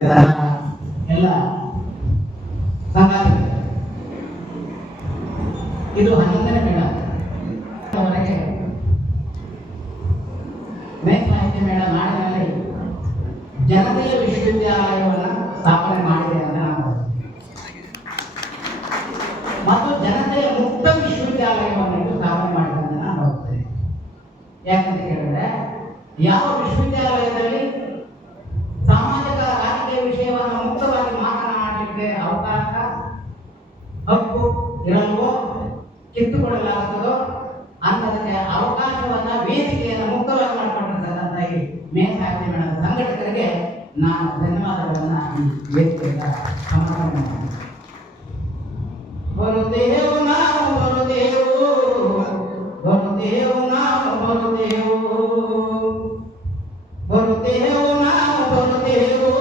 ಎಲ್ಲ ಸಂಗಾತಿಗಳು ಇದು 11ನೇ ಮೇಳ. ಅವರಿಗೆ ಸಾಹಿತ್ಯ ಮೇಳ ನಾಡಿನಲ್ಲಿ ಜನತೆಯ ವಿಶ್ವವಿದ್ಯಾಲಯವನ್ನು ಸ್ಥಾಪನೆ ಮಾಡಿದೆ ಅಂತ ನಾವು ಮತ್ತು ಜನತೆಯ ಮುಕ್ತ ವಿಶ್ವವಿದ್ಯಾಲಯವನ್ನು ಸ್ಥಾಪನೆ ಮಾಡಿದೆ ಅಂತ ನಾನು ಹೋಗ್ತೇನೆ. ಯಾಕಂತ ಹೇಳಿದ್ರೆ ಯಾವ ವಿಶ್ವವಿದ್ಯಾಲಯದಲ್ಲಿ ಸಾಮಾಜಿಕ ರಾಜಕೀಯ ವಿಷಯವನ್ನು ಮುಕ್ತವಾಗಿ ಮಾತನಾಡಲಿಕ್ಕೆ ಅವಕಾಶ ಹಕ್ಕು ಇರಲ್ವೋ ಕಿತ್ತುಕೊಳ್ಳಲಾಗುತ್ತದೋ ಅಂತದಕ್ಕೆ ಅವಕಾಶವನ್ನ ವೇದಿಕೆಯನ್ನು ಮುಕ್ತವಾಗಿ ಮಾಡಿಕೊಂಡಿರ್ತಕ್ಕಂಥ ಈ ಸಾಹಿತ್ಯ ಮೇಳದ ಸಂಘಟಕರಿಗೆ ನಾನು ಧನ್ಯವಾದಗಳನ್ನು ಈ ವೇದಿಕೆಯಿಂದ ಸಮರ್ಪಣೆ ಮಾಡ್ತೇನೆ. ಬರುತ್ತೇವು ನಾವು ಬರುತ್ತೇವು, ಬರುತ್ತೇವು ನಾವು ಬರುತ್ತೇವು, ಬರುತ್ತೇವು ನಾವು ಬರುತ್ತೇವು,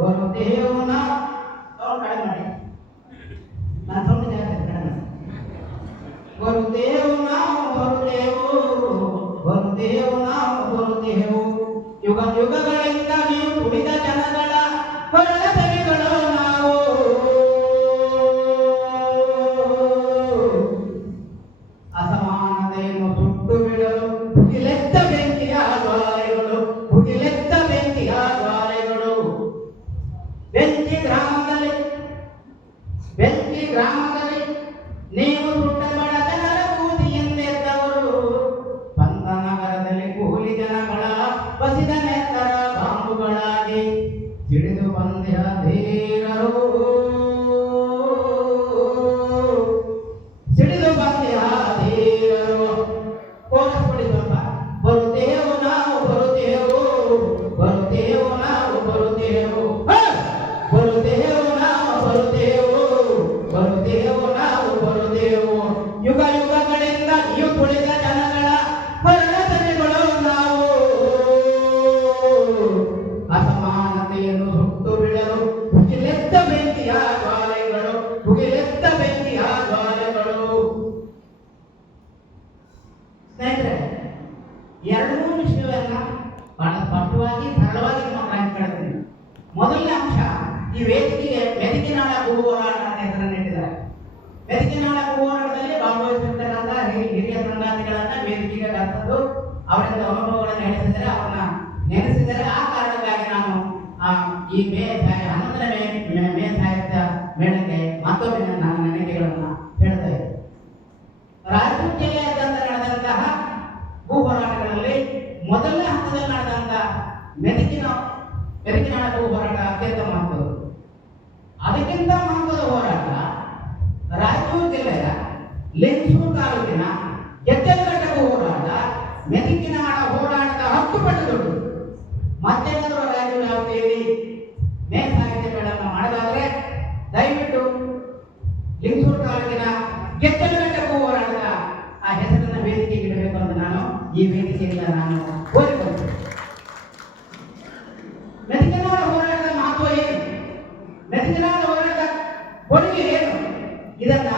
ಬರುತ್ತೇವು ನಾವು ಕಡಿಮೆ ಮಾಡಿ ನಾನು ಸೌಂಡ್ ಕಡಿಮೆ. ಬರುತ್ತೇವು ನಾವು ಬರುತ್ತೇವು, ಬರುತ್ತೇವು ನಾವು ಬರುತ್ತೇವು, ಯುಗ ಯುಗಗಳಿಂದ ನೀವು ಕುಡಿದ ಜನಗಳ ಹೊರತರಿಗಳು ನಾವು. ಅಸಮಾನತೆಯನ್ನು ಸುಟ್ಟು ಬಿಡಲು ಭುಗಿಲೆತ್ತ ಬೆಂಕಿಯ ಜ್ವಾಲೆಗಳು, ಭುಗಿಲೆತ್ತ ಬೆಂಕಿಯ ಜ್ವಾಲೆಗಳು. ಬೆಂಕಿ ಗ್ರಾಮದಲ್ಲಿ ನೀವು ಸುಟ್ಟ ಬಡ ಜನರ ಕೂದಿಯೆಂದೆದ್ದವರು, ಪಂತನಗರದಲ್ಲಿ ಕೂಲಿ ಜನಗಳ ಬಸಿದ ನೆತ್ತರ ಬಾಂಬುಗಳಾಗಿ ಹಿಡಿದು ಬಂದಿರ ಧೀರರು, ಸಿಡಿದು ಬಂದಿರ ಧೀರರು. ಕೋರಸ್ಕೊಡಿ ಸ್ವಲ್ಪ. ಬರುತ್ತೇವು ನಾವು ಬರುತ್ತೇವು, ಬರುತ್ತೇವು ನಾವು ಬರುತ್ತೇವು, ಬರುತ್ತೇವು ನಾವು ಬರುತ್ತೇವು, ಬರುತ್ತೇವು ನಾವು ಬರುತ್ತೇವು, ಯುಗ ಯುಗಗಳಿಂದ ನೀವು ಕುಳಿತ ಜನಗಳ ಹೊರತರಿಗಳು ನಾವು. ಅಸಮಾನತೆಯನ್ನು ಸುಟ್ಟು ಬಿಡಲು ಭುಗಿಲೆತ್ತ ಬೆಂಕಿಯ ಜ್ವಾಲೆಗಳು, ಭುಗಿಲೆತ್ತ ಬೆಂಕಿಯ ಜ್ವಾಲೆಗಳು. ಸ್ನೇಹಿತರೆ, ಎರಡೂ ವಿಷಯವನ್ನ ಬಹಳ ಸ್ಪಷ್ಟವಾಗಿ ಸರಳವಾಗಿ ನಾನು ಕೇಳ್ತೀನಿ. ಮೊದಲನೇ ಅಂಶ, ಈ ವೇದಿಕೆಗೆ ಮೆದಿಕೆನಾಳ ಭೂ ಹೋರಾಟ ಅಂತ ಹೆಸರನ್ನು ಇಟ್ಟಿದ್ದಾರೆ. ಮೆದಿಕೆನಾಳ ಭೂ ಹೋರಾಟದಲ್ಲಿ ಭಾಗವಹಿಸಿರ್ತಕ್ಕಂಥ ಹಿರಿಯ ಸಂಗಾತಿಗಳನ್ನ ವೇದಿಕೆಗೆ ಕರೆತಂದು ಅವರಿಂದ ಅನುಭವಗಳನ್ನು ಹೇಳಿಸಿದರೆ, ಅವರನ್ನ ನೆನೆಸಿದರೆ. ಆ ಕಾರಣಕ್ಕಾಗಿ ನಾನು ಈ 11ನೇ ಮೇ ಸಾಹಿತ್ಯ ಮೇಳಕ್ಕೆ ಮತ್ತೊಮ್ಮೆ ನನ್ನ ನೆನಪುಗಳನ್ನು ಹೇಳ್ತಾ ಇದ್ದೆ. ರಾಯಚೂರು ಜಿಲ್ಲೆಯಾದ್ಯಂತ ನಡೆದಂತಹ ಭೂ ಹೋರಾಟಗಳಲ್ಲಿ ಮೊದಲನೇ ಹಂತದಲ್ಲಿ ನಡೆದಂತಹ ಮೆದಿಕೆನಾಳ ಭೂ ಹೋರಾಟ ಅತ್ಯಂತ ಮಹತ್ವದ್ದು. ಅದಕ್ಕಿಂತ ಮಹತ್ವದ ಹೋರಾಟ ರಾಯಚೂರು ಜಿಲ್ಲೆಯ ಲಿಂಗಸೂರು ತಾಲೂಕಿನ ಗೆಜ್ಜಲಘಟ್ಟ ಭೂ ಹೋರಾಟ. ಮೆದಿಕೆನಾಳ ಹೋರಾಟದ 10 ಪಟ್ಟು ದೊಡ್ಡದು. ಮತ್ತೇನಾದರೂ ರಾಯಚೂರು ವ್ಯಾಪ್ತಿಯಲ್ಲಿ ಸಾಹಿತ್ಯ ಮೇಳವನ್ನು ಮಾಡೋದಾದ್ರೆ ದಯವಿಟ್ಟು ಲಿಂಗಸೂರು ತಾಲೂಕಿನ ಗೆಜ್ಜಲಘಟ್ಟ ಭೂ ಹೋರಾಟದ ಆ ಹೆಸರನ್ನ ವೇದಿಕೆಗೆ ಇಡಬೇಕು ಅಂತ ನಾನು ಈ ವೇದಿಕೆಯಿಂದ ನಾನು ಕೋರಿಕೊಳ್ತೇನೆ. ಮೆದಿಕೆನಾಳ ಹೋರಾಟದ ಮಹತ್ವ ಏನು, ಮೆದಿಕೆನಾಳ ಹೋರಾಟದ ಕೊಡುಗೆ ಏನು, ಇದನ್ನ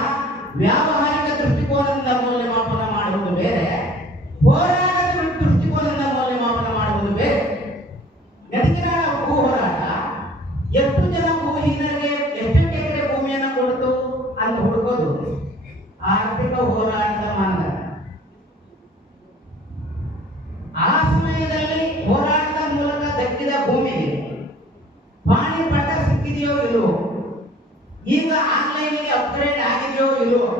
ವ್ಯಾವಹಾರಿಕ ದೃಷ್ಟಿಕೋನದಿಂದ ಮೌಲ್ಯಮಾಪನ ಮಾಡುವುದು ಬೇರೆ, ಹೋರಾಟದ ದೃಷ್ಟಿಕೋನದಿಂದ ಮೌಲ್ಯಮಾಪನ ಮಾಡುವುದು ಬೇರೆ. ಮೆದಿಕೆನಾಳ ಭೂ ಹೋರಾಟ ಎಷ್ಟು ಜನ ಭೂಹೀನರಿಗೆ ಎಷ್ಟು ಎಕರೆ ಭೂಮಿಯನ್ನು ಕೊಡ್ತು ಅಂತ ಹುಡುಕೋದು ಆರ್ಥಿಕ ಹೋರಾಟದ ಮಾನದಂಡ. ಆ ಸಮಯದಲ್ಲಿ ಹೋರಾಟದ ಮೂಲಕ ದಕ್ಕಿದ ಭೂಮಿಗೆ ಪಾಣಿ ಪಟ್ಟ ಸಿಕ್ಕಿದೆಯೋ ಇಲ್ಲವೋ, ಈಗ ಆನ್ಲೈನ್ಗೆ ಅಪ್ಗ್ರೇಡ್ ಆಗಿದೆಯೋ ಇಲ್ಲವೋ,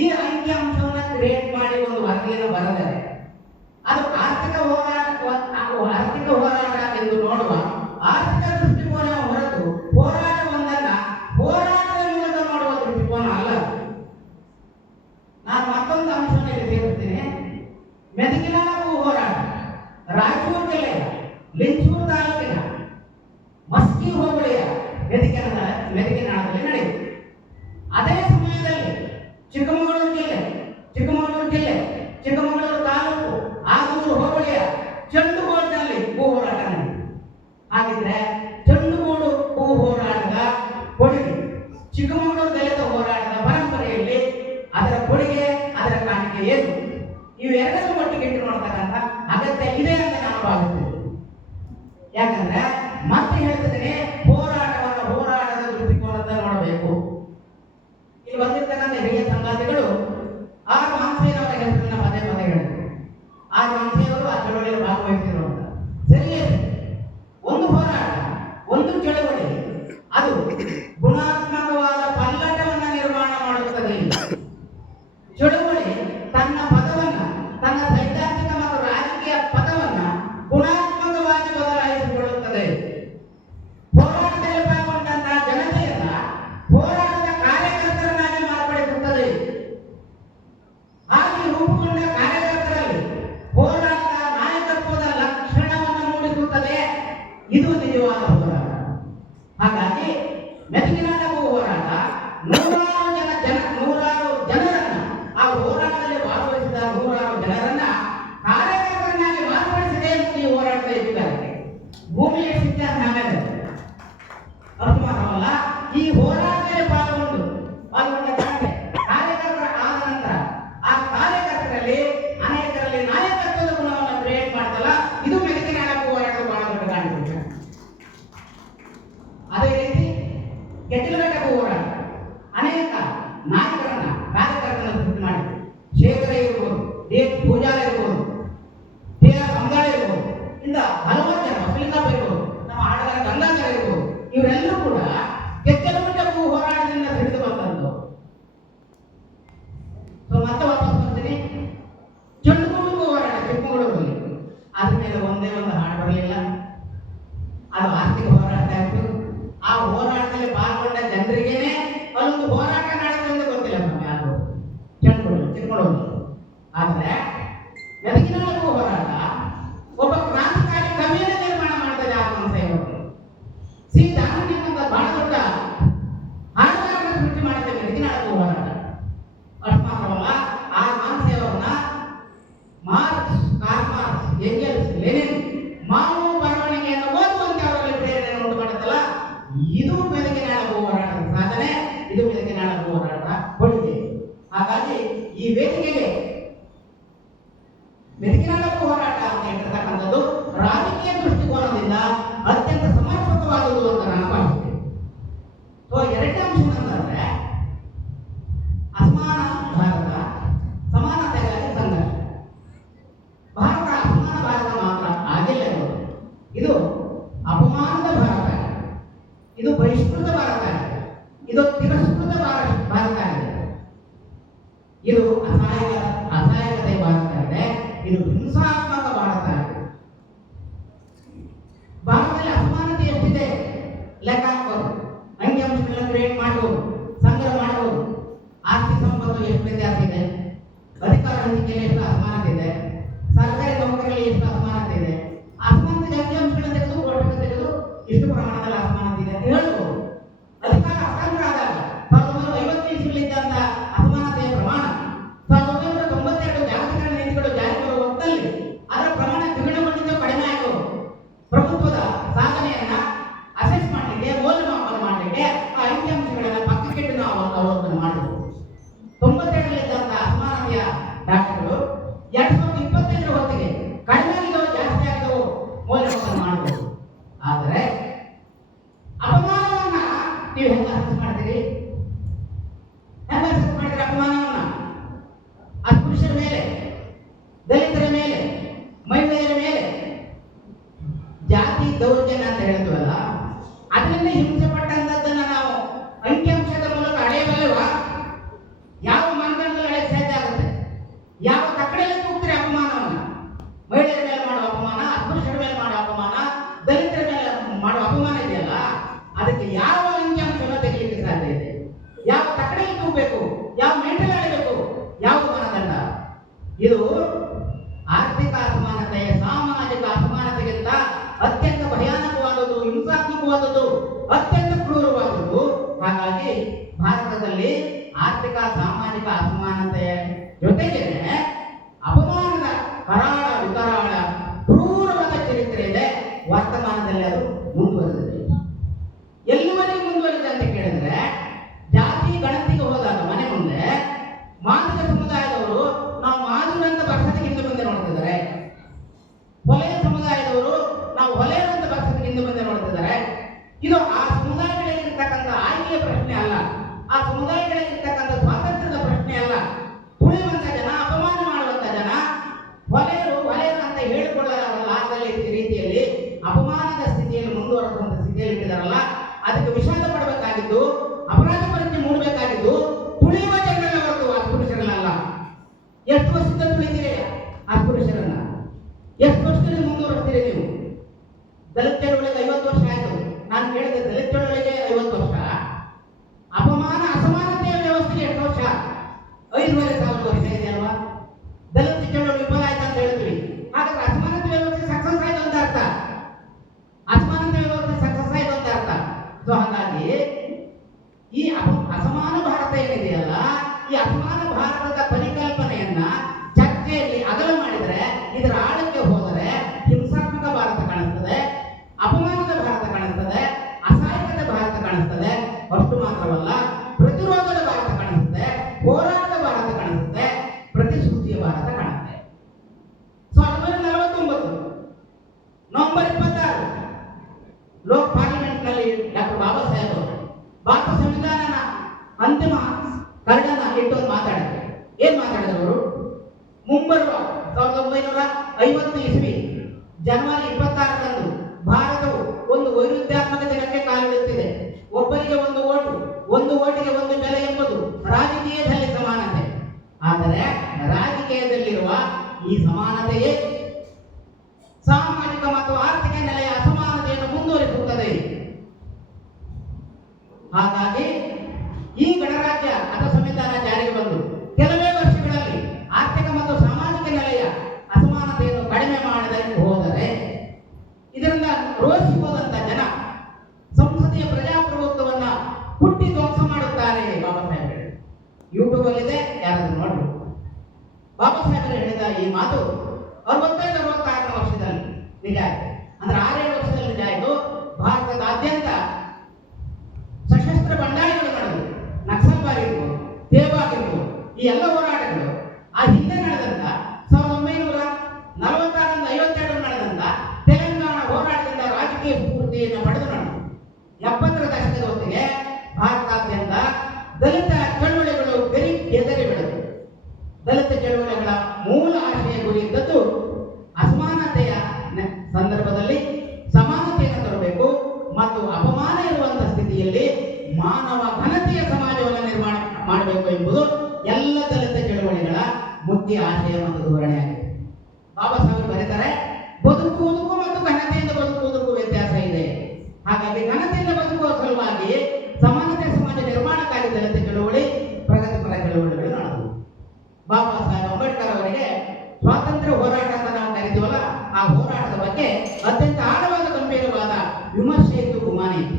ಈ ಅಂಕಿಅಂಶವನ್ನು ಕ್ರಿಯೇಟ್ ಮಾಡಿ ಒಂದು ವರದಿಯನ್ನು ಬರೆದರೆ ಅದು ಆರ್ಥಿಕ ಹೋರಾಟ ಎಂದು ನೋಡುವ ಆರ್ಥಿಕ ದೃಷ್ಟಿಕೋನ ಹೊರತು ಹೋರಾಟವೊಂದನ್ನ ಹೋರಾಟದ ಮೂಲಕ ನೋಡುವ ದೃಷ್ಟಿಕೋನ ಅಲ್ಲ. ನಾನು ಮತ್ತೊಂದು ಅಂಶವನ್ನು ಇಲ್ಲಿ ಸೇರಿಸ್ತೀನಿ. ಮೆದಿಕೆನಾಳ ಭೂ ಹೋರಾಟ ರಾಯಚೂರು ಜಿಲ್ಲೆಯ ಲಿಂಗಸೂರು ತಾಲೂಕಿನ ಮಸ್ಕಿ ಹೋಬಳಿಯ ಮೆದಿಕೆನಾಳದಲ್ಲಿ ನಡೆಯಿತು. ಅದೇ ಸಮಯದಲ್ಲಿ ಚಿಕ್ಕಮಗಳೂರು ತಾಲೂಕು ಆಗೂರು ಹೋಬಳಿಯ ಚಂಡುಗೋಡಿನಲ್ಲಿ ಭೂ ಹೋರಾಟ ನಡೆಯಿತು. ಹಾಗಿದ್ರೆ ಚಂಡುಗೋಡು ಭೂ ಹೋರಾಟದ ಕೊಡುಗೆ, ಚಿಕ್ಕಮಗಳೂರು ದಲಿತ ಹೋರಾಟದ ಪರಂಪರೆಯಲ್ಲಿ ಅದರ ಕೊಡುಗೆ, ಅದರ ಕಾಣಿಕೆ ಏನು, ಇವೆರಡರ ಒಟ್ಟಿಗೆ ಇಟ್ಟು ನೋಡ್ತಕ್ಕಂಥ ಅಗತ್ಯ ಇದೆ ಅಂತ ನಾನು ಭಾವಿಸ್ತೇನೆ. ಯಾಕಂದ್ರೆ ಮತ್ತೆ ಹೇಳ್ತಿದ್ದೇನೆ, ಹೋರಾಟವನ್ನು ಹೋರಾಟದ ದೃಷ್ಟಿಕೋನದಿಂದ ನೋಡಬೇಕು. ಇಲ್ಲಿ ಬಂದಿರ್ತಕ್ಕಂಥ ಹಿರಿಯ ಸಂಗಾತಿಗಳು ಆರ್ ಮಾನ್ಸೇನವರ ಹೆಸರನ್ನ ಪದೇ ಪದೇ ಹೇಳಿದ್ರು. ಆರ್ ಮಾನ್ಸೇನವರು ಆ ಚಳವಳಿಯಲ್ಲಿ ಭಾಗವಹಿಸಿರುವಂತ ಸರಿಯೇ. ಒಂದು ಹೋರಾಟ, ಒಂದು ಚಳವಳಿ, ಅದು ಗುಣಾತ್ಮಕವಾದ ಪಲ್ಲಟವನ್ನ ನಿರ್ಮಾಣ ಮಾಡುತ್ತದೆ. ಚಳವಳಿ ತನ್ನ ಪದವನ್ನ, ತನ್ನ ಸೈದ್ಧಾಂತಿಕ ಮತ್ತು ರಾಜಕೀಯ ಪದವನ್ನ ಗುಣಾತ್ಮಕವಾಗಿ ಬದಲಾಯಿಸಿಕೊಳ್ಳುತ್ತದೆ. ಹೋರಾಟದಲ್ಲಿ ಪಾಲ್ಗೊಂಡಂತಹ ಜನತೆಯನ್ನ ಹೋರಾಟದ ಕಾರ್ಯಕರ್ತರನ್ನಾಗಿ ಮಾರ್ಪಡಿಸುತ್ತದೆ. ಹಾಗೆ ರೂಪುಗೊಂಡ ಕಾರ್ಯಕರ್ತರಲ್ಲಿ ಹೋರಾಟದ ನಾಯಕತ್ವದ ಲಕ್ಷಣವನ್ನು ಮೂಡಿಸುತ್ತದೆ. ಇದು ನಿಜವಾದ ಹೋರಾಟ. ಹಾಗಾಗಿ ಮೆದುಗಿನಾಳ ಹೋರಾಟ ನೂರಾರು ಜನರನ್ನ, ಆ ಹೋರಾಟದಲ್ಲಿ ಭಾಗವಹಿಸಿದ ನೂರಾರು ಜನರನ್ನ ಕಾರ್ಯಕರ್ತರನ್ನಾಗಿ ಮಾರ್ಪಡಿಸಿದೆ. ಈ ಹೋರಾಟದ ಎದುರಾಗಿದೆ ಭೂಮಿಯ ಸಿದ್ಧಾಂತ ಅರ್ಥ ಮಾತ್ರವಲ್ಲ, ಈ ಹೋರಾಟದಲ್ಲಿ ಪಾಲ್ಗೊಂಡ ಜನತೆ ಕಾರ್ಯಕರ್ತರ ಆದ ನಂತರ ಆ ಕಾರ್ಯಕರ್ತರಲ್ಲಿ ಅನೇಕರಲ್ಲಿ ನಾಯಕತ್ವದ ಗುಣವನ್ನು ಕ್ರಿಯೇಟ್ ಮಾಡ್ತಲ್ಲ, ಇದು ಮೆದುಗಿನಾಳ ಹೋರಾಟದ ಬಹಳ ದೊಡ್ಡ ಕಾಣಿಕೆ. ಅದೇ ರೀತಿ ಕೆಟ್ಟಿಲಘಟ್ಟ ಹೋರಾಟ ಅನೇಕ ನಾಯಕರನ್ನ, ಕಾರ್ಯಕರ್ತರನ್ನ ಸೃಷ್ಟಿ ಮಾಡಿದೆ. ಶೇಖರ ಇರ್ಬೋದು, ಡಿ ಪೂಜಾರ ಇರ್ಬೋದು, ಟಿ ಆರ್ ಸಂಗಾಳ ಇರ್ಬೋದು, ಇಂದ ಹಲವಾರು ಜನ, ಬಸಲಿಂಗಪ್ಪ ಇರ್ಬೋದು, ನಮ್ಮ ಆಡಗಾರ ಗಂಗಾಧರ ಇರ್ಬೋದು, ಇವರೆಲ್ಲರೂ ಕೂಡ ಕೆಚ್ಚಲಘಟ್ಟ ಹೋರಾಟದಿಂದ ಹಿಡಿದು ಬಂದದ್ದು. ಮತ್ತೆ ವಾಪಸ್ ಬರ್ತೀನಿ, ಚಂಡುಗೂಡು ಹೋರಾಟ ಚಿಕ್ಕಮಗಳೂರಲ್ಲಿ, ಅದ್ರ ಮೇಲೆ ಒಂದೇ ಒಂದು ಹಾಡು ಬರಲಿಲ್ಲ. ಅದು ಆರ್ಥಿಕ ಹೋರಾಟ ಆಯಿತು. ಆ ಹೋರಾಟದಲ್ಲಿ ಪಾಲ್ಗೊಂಡ ಜನರಿಗೇನೆ ಅಲ್ಲೊಂದು ಹೋರಾಟ ನಡೆದು ಅಂತ ಗೊತ್ತಿಲ್ಲ ನಮ್ಗೆ ಯಾರು ಚಿಕ್ಕಮಗಳೂರು. ಆದ್ರೆ ಮೆದುಗಿನಾಳ ಹೋರಾಟ ಒಬ್ಬ ಕ್ರಾಂತಿಕಾರಿ ಕವಿಯನ್ನು ನಿರ್ಮಾಣ ಮಾಡ್ತಾರೆ. ಆ ಮನಸ್ಸೆಯವರು ದಾನದಿಂದ ಬಹಳ ದೊಡ್ಡ ಹಾಡುಗಾರನ ಸೃಷ್ಟಿ ಮಾಡುತ್ತೆ ಮೆದುಗಿನಾಳ ಹೋರಾಟ. ಅಷ್ಟು ಮಾತ್ರವಲ್ಲ, ಆ ಮನಸ್ಸೆಯವರನ್ನ Marx, Karl Marx, Engels, Lenin ಮಾನವ ಬರವಣಿಗೆಯನ್ನು ಓದುವಂತೆ ಅವರಲ್ಲಿ ಪ್ರೇರಣೆ ಉಂಟು ಮಾಡುತ್ತಲ್ಲ, ಇದು ಮೆದುಗಿನಾಳ ಹೋರಾಟದ ಸಾಧನೆ, ಇದು ಮೆದುಗಿನಾಳ ಹೋರಾಟದ ಕೊಡುಗೆ. ಹಾಗಾಗಿ ಈ ವೇದಿಕೆಗೆ ಮೆದುಗಿನಾಳ ಹೋರಾಟ ಅಂತ ಹೇಳಿರ್ತಕ್ಕಂಥದ್ದು ರಾಜಕೀಯ ದೃಷ್ಟಿಕೋನದಿಂದ ಅತ್ಯಂತ ಸಮರ್ಪಕವಾದುದು ಅಂತ ನಾನು ಭಾವಿಸ್ತೇನೆ. ಎರಡನೇ ಅಂಶ ಅಂತಂದ್ರೆ ಅಸಮಾನ ಭಾರತ, ಸಮಾನತೆಗಾಗಿ ಸಂಘರ್ಷ. ಭಾರತ ಅಸಮಾನ ಭಾರತ ಮಾತ್ರ ಆಗಿಲ್ಲ, ಇದು ಅಪಮಾನದ ಭಾರತ, ಇದು ಬಹಿಷ್ಕೃತ ಭಾರತ, ಇದು ತಿರಸ್ಕೃತ ಭಾರತ ಆಗಿದೆ, ಇದು ಅಸಹಾಯಕತೆ ಭಾರತ ಇದೆ, ಇದು ಹಿಂಸಾತ್ಮಕ ಭಾರತ ಆಗಿದೆ. ಭಾರತದಲ್ಲಿ ಅಸಮಾನತೆ ಎಷ್ಟಿದೆ ಲೆಕ್ಕ ಹಾಕಬಹುದು, ಅಂಕಿಅಂಶಗಳನ್ನ ಕ್ರಿಯೇಟ್ ಮಾಡಬಹುದು, ಸಂಗ್ರಹ ಮಾಡಬಹುದು. ಆರ್ಥಿಕ ಸಂಪತ್ತು ಎಷ್ಟು ವ್ಯತ್ಯಾಸ ಇದೆ, ಅಧಿಕಾರ ಹಂಚಿಕೆಯಲ್ಲಿ ಎಷ್ಟು ಅಸಮಾನತೆ ಇದೆ, ಸರ್ಕಾರಿ ನೌಕರಿಯಲ್ಲಿ ಎಷ್ಟು ಅಸಮಾನತೆ ಇದೆ, ಅಸಮಾನತೆ ಅಂಕಿಅಂಶಗಳನ್ನು ತೆಗೆದು ಕೋಷ್ಟಕ ತೆಗೆದು ಇಷ್ಟು ಪ್ರಮಾಣದಲ್ಲಿ ಅಸಮಾನತೆ ಇದೆ ಅಂತ ಹೇಳ್ಬೋದು. ಅಧಿಕಾರ ಹಸ್ತಾಂತರ ಆದಾಗ 1950 ಇಸ್ವಿಯಲ್ಲಿದ್ದಂತ ಅಸಮಾನತೆಯ ಪ್ರಮಾಣ 1992 ಜಾಗತೀಕರಣ ನೀತಿಗಳು ಜಾರಿ ಬರುವ ಹೊತ್ತಲ್ಲಿ ಅದರ ಪ್ರಮಾಣ ದ್ವಿಗುಣಗೊಂಡಿದ್ದು, ಕಡಿಮೆ ಆಯಿತು. ಪ್ರಭುತ್ವದ ಸಾಧನೆಯನ್ನ ಅಸೆಸ್ ಮಾಡಲಿಕ್ಕೆ, ಮೌಲ್ಯಮಾಪನ ಮಾಡಲಿಕ್ಕೆ ಆ ಅಂಕಿಅಂಶಗಳನ್ನ ಪಕ್ಕಕ್ಕಿಟ್ಟು ನಾವು ಅವಲೋಕನ ಮಾಡಬಹುದು. 92ರಲ್ಲಿದ್ದಂತ ಅಸಮಾನತೆಯ ಡಾಕ್ಟರ್ಗಳು 2025 ಹೊತ್ತಿಗೆ ಕಡಿಮೆ ಆಗಿದ್ದವು, ಜಾಸ್ತಿ ಆಗಿದ್ದವು, ಮೌಲ್ಯಮಾಪನ ಮಾಡಬಹುದು. ಆದರೆ ಅಪಮಾನವನ್ನ ನೀವು ಹೆಂಗ ಅಸೆಸ್ ಮಾಡ್ತೀರಿ? ಹೆಂಗ ಅಸೆಸ್ ಮಾಡಿದ್ರೆ ಅಪಮಾನವನ್ನ? ಅಸ್ಪೃಶ್ಯರ ಮೇಲೆ, ದಲಿತರ ಮೇಲೆ, ಮಹಿಳೆಯರ ಮೇಲೆ ಜಾತಿ ದೌರ್ಜನ್ಯ ಅಂತ ಹೇಳ್ತೀವಲ್ಲ, ಅದರಿಂದ ಹಿಂಸೆ ಪಟ್ಟಂತದ್ದನ್ನ ನಾವು ಅಂಕಿಅಂಶದ ಮೂಲಕ ಅಳೆಯಬಲ್ಲವಾ? ಯಾವ ಮಾನದಂಡದಲ್ಲಿ ಅಳೆಯಕ್ಕೆ ಸಾಧ್ಯ ಆಗುತ್ತೆ? ಯಾವ ತಕ್ಕಡೆಯಲ್ಲಿ ತೂಗ್ತಾರೆ ಅಪಮಾನವನ್ನ? ಮಹಿಳೆಯರ ಮೇಲೆ ಮಾಡುವ ಅಪಮಾನ, ಅಸ್ಪೃಶ್ಯರ ಮೇಲೆ ಮಾಡುವ ಅಪಮಾನ, ದಲಿತರ ಮೇಲೆ ಮಾಡುವ ಅಪಮಾನ ಇದೆಯಲ್ಲ, ಅದಕ್ಕೆ ಯಾವ ಅಂಕಿಅಂಶವನ್ನು ತೆಗೆಯಲಿಕ್ಕೆ ಸಾಧ್ಯ ಇದೆ? ಯಾವ ತಕ್ಕಡೆಯಲ್ಲಿ ತೂಗಬೇಕು? ಯಾವ ಮೆಂಟಲ್ ಅಳೆಯಬೇಕು? ಯಾವ ಮಾನದಂಡ? ಇದು ಆರ್ಥಿಕ ಅಸಮಾನತೆ, ಸಾಮಾಜಿಕ ಅಸಮಾನತೆಗಿಂತ ಅತ್ಯಂತ ಭಯಾನಕವಾದದ್ದು, ಹಿಂಸಾತ್ಮಕವಾದದ್ದು, ಅತ್ಯಂತ ಕ್ರೂರವಾದದ್ದು. ಹಾಗಾಗಿ ಭಾರತದಲ್ಲಿ ಆರ್ಥಿಕ ಸಾಮಾಜಿಕ ಅಸಮಾನತೆಯ ಜೊತೆಗೆ ಅಪಮಾನದ ಕರಾಳ ವಿಕರಾಳ ಕ್ರೂರವಾದ ಚರಿತ್ರೆ ಇದೆ. ವರ್ತಮಾನದಲ್ಲಿ ಅದು ಮುಂದುವರೆದಿದೆ. ಎಲ್ಲಿವರೆಗೆ ಮುಂದುವರೆದಿದೆ ಅಂತ ಕೇಳಿದ್ರೆ, ಜಾತಿ ಗಣತಿಗೆ ಹೋದಾಗ ಮನೆ ಮುಂದೆ ಮಾದಿಗ ಸಮುದಾಯದವರು ನಾವು ಮಾದಿಗರಂತ ಬರ್ಸೋದಕ್ಕೆ ಹಿಂದೆ ಮುಂದೆ ನೋಡ್ತಿದ್ದಾರೆ, ಹೊಲೆಯ ಸಮುದಾಯದವರು ನಾವು ಹೊಲೆಯರಂತ ಬರ್ಸೋದಕ್ಕೆ ಹಿಂದೆ ಮುಂದೆ ನೋಡ್ತಿದ್ದಾರೆ. ಇದು ಆ ಸಮುದಾಯಗಳಿರ್ತಕ್ಕಂಥ ಆಯ್ಕೆಯ ಪ್ರಶ್ನೆ ಅಲ್ಲ, ಆ ಸಮುದಾಯಗಳಿರ್ತಕ್ಕಂಥ ಸ್ವಾತಂತ್ರ್ಯದ ಪ್ರಶ್ನೆ ಅಲ್ಲ. ತುಳಿಯುವಂತ ಜನ, ಅಪಮಾನ ಮಾಡುವಂತ ಜನ, ಹೊಲೆಯರು ಅಂತ ಹೇಳಿಕೊಳ್ಳಲಾಗದಲ್ಲಿ ರೀತಿಯಲ್ಲಿ ಅಪಮಾನದ ಸ್ಥಿತಿಯಲ್ಲಿ ಮುಂದುವರೆಸುವಂತ ಸ್ಥಿತಿಯಲ್ಲಿ ಇಟ್ಟಿದಾರಲ್ಲ, ಅದಕ್ಕೆ ವಿಷಾದ ಪಡಬೇಕಾಗಿದ್ದು, ಅಪರಾಧ ಪರಿಚಯ ಮೂಡಬೇಕಾಗಿದ್ದು ತುಳಿಯುವ ಜನರಲ್ಲ ಹೊರತು ಅಸ್ಪೃಶ್ಯರಲ್ಲ. ಎಷ್ಟು ವರ್ಷದಿಂದ ತುಳಿತೀರಿ ಅಸ್ಪೃಶ್ಯರನ್ನ? ಎಷ್ಟು ವರ್ಷದಲ್ಲಿ ಮುಂದುವರೆಸ್ತೀರಿ ನೀವು? ದಲಿತ ಚಳವಳಿಗೆ 50 ವರ್ಷ ಆಯ್ತು. ನಾನು ಕೇಳಿದೆ, ದಲಿತ ಚಳವಳಿಗೆ 50 ವರ್ಷ, ಅಪಮಾನ ಅಸಮಾನತೆಯ ವ್ಯವಸ್ಥೆಗೆ ಎಷ್ಟು ವರ್ಷ? 5,500 ವರ್ಷ ಇದೆ ಅಲ್ವಾ? ದಲಿತ ಚಳವಳಿ ವಿಫಲ ಆಯ್ತು ಅಂತ ಹೇಳ್ತೀವಿ. ಹಾಗಾದ್ರೆ ಅಸಮಾನತೆ ವ್ಯವಸ್ಥೆ ಸಕ್ಸಸ್ ಆಯ್ತು ಅಂತ ಅರ್ಥ. ಅಸಮಾನತೆ ವ್ಯವಸ್ಥೆ ಸಕ್ಸಸ್ ಆಯ್ತು ಅಂತ ಅರ್ಥ. ಸೊ ಹಾಗಾಗಿ ಈ ಅಸಮಾನ ಭಾರತ ಏನಿದೆಯಲ್ಲ, ಈ ಅಸಮಾನ ಭಾರತದ ಪರಿಕಲ್ಪನೆಯನ್ನ ಚರ್ಚೆಯಲ್ಲಿ ಅಗಲ ಮಾಡಿದ್ರೆ, ಇದರ ಆಳಕ್ಕೆ ಹೋದರೆ ಹಿಂಸಾತ್ಮಕ ಭಾರತ ಕಾಣಿಸ್ತದೆ, ಅಪಮಾನದ ಭಾರತ ಕಾಣಿಸ್ತದೆ, ಅಸಹಾಯಕತೆ ಭಾರತ ಕಾಣಿಸ್ತದೆ. ಅಷ್ಟು ಮಾತ್ರವಲ್ಲ, ಪ್ರತಿರೋಧದ ಭಾರತ ಕಾಣಿಸ್ತದೆ, ಹೋರಾಟದ ಭಾರತ ಕಾಣಿಸ್ತದೆ, ಪ್ರತಿಸೃಷ್ಟಿಯ ಭಾರತ ಕಾಣುತ್ತೆ. 1949 ನವೆಂಬರ್ 26 ಲೋಕ್ ಪಾರ್ಲಿಮೆಂಟ್ ನಲ್ಲಿ ಡಾಕ್ಟರ್ ಬಾಬಾ ಸಾಹೇಬ್ ಅವರು ಭಾರತ ಸಂವಿಧಾನನ ಅಂತಿಮ ಕರಡನ್ನ ಇಟ್ಟು ಮಾತಾಡಿದ್ರು. ಏನ್ ಮಾತಾಡಿದ್ರು ಅವರು? ಮುಂಬರುವ 1950 ಇಸ್ವಿ ಜನವರಿ 26ರಂದು ಭಾರತವು ಒಂದು ವೈರುಧ್ಯಾತ್ಮಕ ದಿನಕ್ಕೆ ಕಾಲಿಡುತ್ತಿದೆ. ಒಬ್ಬರಿಗೆ ಒಂದು ಓಟು, ಒಂದು ಓಟಿಗೆ ಒಂದು ಬೆಲೆ ಎಂಬುದು ರಾಜಕೀಯದಲ್ಲಿ ಸಮಾನತೆ. ಆದರೆ ರಾಜಕೀಯದಲ್ಲಿರುವ ಈ ಸಮಾನತೆಯೇ ಸಾಮಾಜಿಕ ಮತ್ತು ಆರ್ಥಿಕ ನೆಲೆಯ ಅಸಮಾನತೆಯನ್ನು ಮುಂದುವರಿಸುತ್ತದೆ. ಹಾಗಾಗಿ ಈ ಗಣರಾಜ್ಯ ಅಥವಾ ಸಂವಿಧಾನ ಜಾರಿಗೆ ಬಂದು ಕೆಲವೇ ವರ್ಷಗಳಲ್ಲಿ ಆರ್ಥಿಕ ಮತ್ತು ಸಾಮಾಜಿಕ ನೆಲೆಯ ಅಸಮಾನತೆಯನ್ನು ಕಡಿಮೆ ಮಾಡದೆ ಹೋದರೆ ಇದರಿಂದ ರೋಷಿ ಹೋದಂತ ಜನ ಸಂಸದೀಯ ಪ್ರಜಾಪ್ರಭುತ್ವವನ್ನ ಹುಟ್ಟಿ ಧ್ವಂಸ ಮಾಡುತ್ತಾರೆ. ಬಾಬಾ ಸಾಹೇಬ್ ಹೇಳಿದ, ಯೂಟ್ಯೂಬ್ ಅಲ್ಲಿದೆ, ಯಾರಾದ್ರೂ ನೋಡ್ರಿ. ಬಾಬಾ ಸಾಹೇಬರು ಹೇಳಿದ ಈ ಮಾತು 65-66 ವರ್ಷದಲ್ಲಿ ನಿಜ ಆಯ್ತು. ಅಂದ್ರೆ 6-7 ವರ್ಷದಲ್ಲಿ ನಿಜ ಆಯ್ತು. ಭಾರತದಾದ್ಯಂತ ಸಶಸ್ತ್ರ ಬಂಡಾಯಗಳು ನಡೆದು, ನಕ್ಸಲ್ಬಾರಿ ಇರ್ಬೋದು, ದೇವಾಗಿರ್ಬೋದು, ಈ ಎಲ್ಲ ಹೋರಾಟಗಳು ಆ ಹಿಂದೆ ನಡೆದಂತ 1946-52 ನಡೆದಂತ ತೆಲಂಗಾಣ ಹೋರಾಟದಿಂದ ರಾಜಕೀಯ ಸ್ಫೂರ್ತಿಯನ್ನು ಪಡೆದು ನಡೆದು 70ರ ದಶಕದ ಹೊತ್ತಿಗೆ ಭಾರತಾದ್ಯಂತ ದಲಿತ ಚಳವಳಿಗಳು ಎದರಿ ಬೆಳೆದು, ದಲಿತ ಚಳವಳಿಗಳ ಮೂಲ ಆಶಯ ಗುರಿ ಇದ್ದದ್ದು ಅಸಮಾನತೆಯ ಸಂದರ್ಭದಲ್ಲಿ ಸಮಾನತೆಯನ್ನು ತರಬೇಕು ಮತ್ತು ಅಪಮಾನ ಇರುವಂತಹ ಸ್ಥಿತಿಯಲ್ಲಿ ಮಾನವ ಘನತೆಯ ಸಮಾಜವನ್ನು ನಿರ್ಮಾಣ ಮಾಡಬೇಕು ಎಂಬುದು ಎಲ್ಲ ದಲಿತ ಚಳವಳಿಗಳ ಮುಖ್ಯ ಆಶಯ ಮತ್ತು ಧೋರಣೆಯಾಗಿದೆ. ಬಾಬಾ ಸಾಹೇಬ್ ಬರೀತಾರೆ, ಬದುಕುವುದಕ್ಕೂ ಮತ್ತು ಘನತೆಯಿಂದ ಬದುಕುವುದಕ್ಕೂ ವ್ಯತ್ಯಾಸ ಇದೆ. ಹಾಗಾಗಿ ಘನತೆಯಿಂದ ಬದುಕುವ ಸಲುವಾಗಿ ಸಮಾನತೆ ಸಮಾಜ ನಿರ್ಮಾಣಕ್ಕಾಗಿ ದಲಿತ ಚಳವಳಿ, ಪ್ರಗತಿಪರ ಚಳವಳಿಗಳು ನಡೆದವು. ಬಾಬಾ ಸಾಹೇಬ್ ಅಂಬೇಡ್ಕರ್ ಅವರಿಗೆ ಸ್ವಾತಂತ್ರ್ಯ ಹೋರಾಟ ಅಂತ ನಾವು ಕರಿತೀವಲ್ಲ, ಆ ಹೋರಾಟದ ಬಗ್ಗೆ ಅತ್ಯಂತ ಆಳವಾದ ಗಂಭೀರವಾದ ವಿಮರ್ಶೆ ಇತ್ತು, ಗುಮಾನಿ ಇತ್ತು.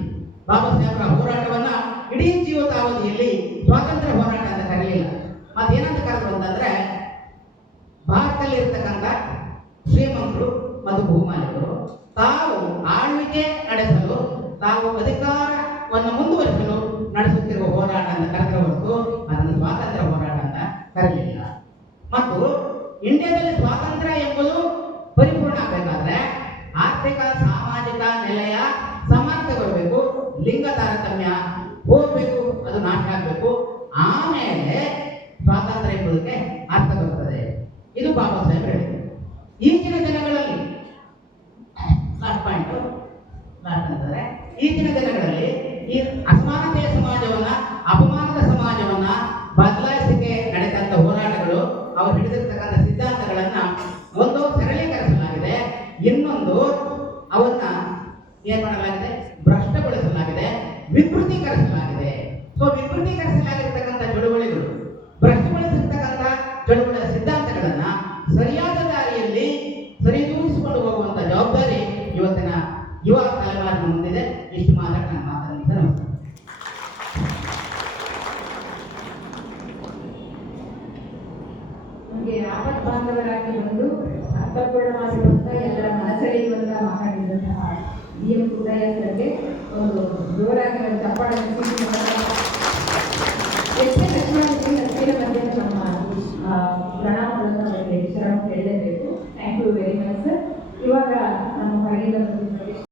ಬಾಬಾ ಸಾಹೇಬರ ಹೋರಾಟವನ್ನ ಇಡೀ ಜೀವಿತಾವಧಿಯಲ್ಲಿ ಸ್ವಾತಂತ್ರ್ಯ ಹೋರಾಟ ಅಂತ ಕರೆಯಲಿಲ್ಲ. ಮತ್ತೇನಂತ ಕರೆದ್ರು ಅಂತಂದ್ರೆ, ಭಾರತದಲ್ಲಿ ಇರ್ತಕ್ಕಂಥ ಶ್ರೀಮಂತರು ಮತ್ತು ಭೂಮಾಲೀಕರು ತಾವು ಆಳ್ವಿಕೆ ನಡೆಸಲು, ತಾವು ಅಧಿಕಾರವನ್ನು ಮುಂದುವರಿಸಲು ನಡೆಸುತ್ತಿರುವ ಹೋರಾಟ ಅಂತ ಕರೆದರೆ ಹೊರತು ಅದನ್ನು ಸ್ವಾತಂತ್ರ್ಯ ಹೋರಾಟ ಅಂತ ಕರೆಯಲಿಲ್ಲ. ಮತ್ತು ಇಂಡಿಯಾದಲ್ಲಿ ಸ್ವಾತಂತ್ರ್ಯ ಎಂಬುದು ಪರಿಪೂರ್ಣ ಆಗಬೇಕಾದ್ರೆ ಆರ್ಥಿಕ ಸಾಮಾಜಿಕ ನೆಲೆಯ ಸಮಾನತೆ ಬರಬೇಕು, ಲಿಂಗ ತಾರತಮ್ಯ ಹೋಗ್ಬೇಕು, ಅದು ನಾಶ ಆಗಬೇಕು, ಆಮೇಲೆ ಸ್ವಾತಂತ್ರ್ಯ ಎಂಬುದಕ್ಕೆ ಅರ್ಥ ಬರ್ತದೆ. ಇದು ಬಾಬಾ ಸಾಹೇಬ್ ಹೇಳಿದ್ರು. ಈಗಿನ ದಿನಗಳಲ್ಲಿ ಅಂತಂದ್ರೆ, ಈಗಿನ ದಿನಗಳಲ್ಲಿ ಈ ಅಸಮಾನತೆಯ ಸಮಾಜವನ್ನ, ಅಪಮಾನದ ಸಮಾಜವನ್ನ ಬದಲಾಯಿಸಕ್ಕೆ ನಡೆದಂತ ಹೋರಾಟಗಳು, ಅವರು ಹಿಡಿದಿರ್ತಕ್ಕಂಥ ಸಿದ್ಧಾಂತಗಳನ್ನ ಒಂದು ಸರಳೀಕರಿಸಲಾಗಿದೆ, ಇನ್ನೊಂದು ಅವನ್ನ ಏನ್ ಮಾಡಲಾಗಿದೆ, ಭ್ರಷ್ಟಗೊಳಿಸಲಾಗಿದೆ, ವಿಕೃತೀಕರಿಸಲಾಗಿದೆ. ಸೊ ವಿಕೃತೀಕರಿಸಲಾಗಿರ್ತಕ್ಕಂಥ ಚಳುವಳಿಗಳು, ಭ್ರಷ್ಟಗೊಳಿಸಿರ್ತಕ್ಕಂಥ ಚಳುವಳಿಯ ಸಿದ್ಧಾಂತಗಳನ್ನ ಸರಿಯಾದ ದಾರಿಯಲ್ಲಿ ಸರಿದೂಗಿಸಿಕೊಂಡು ಹೋಗುವಂತ ಜವಾಬ್ದಾರಿ ಇವತ್ತಿನ ಯುವ ತಲೆಮಾರಿನ ಮುಂದಿದೆ. ಇಷ್ಟು ಮಾತ್ರ ನನ್ನ ಮಾತನ್ನು ನಮಸ್ಕಾರ. ನಮಗೆ ಆಪತ್ ಬಾಂಧವರಾಗಿ ಬಂದು ಅರ್ಥಪೂರ್ಣ ಮಾಡಿರುವಂತಹ ಎಲ್ಲರ ಮನಸೆಳೆಯುವಂತ ಮಾತಾಡಿದಂತಹ DM ಉದಯ ಸರ್ಗೆ ಒಂದು ಜೋರಾಗಿ ಚಪ್ಪಾಳೆ